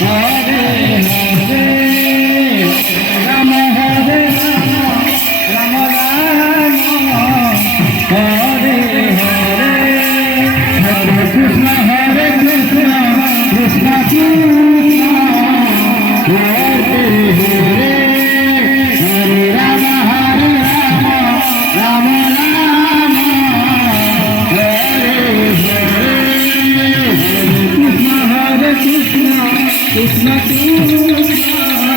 Hare Hare, Rama Hare Rama, Rama Rama, Hare Hare, Hare Krishna, Krishna Krishna, Hare Hare, Hare Rama, Rama Rama, Hare Hare, Hare Krishna, Krishna Krishna.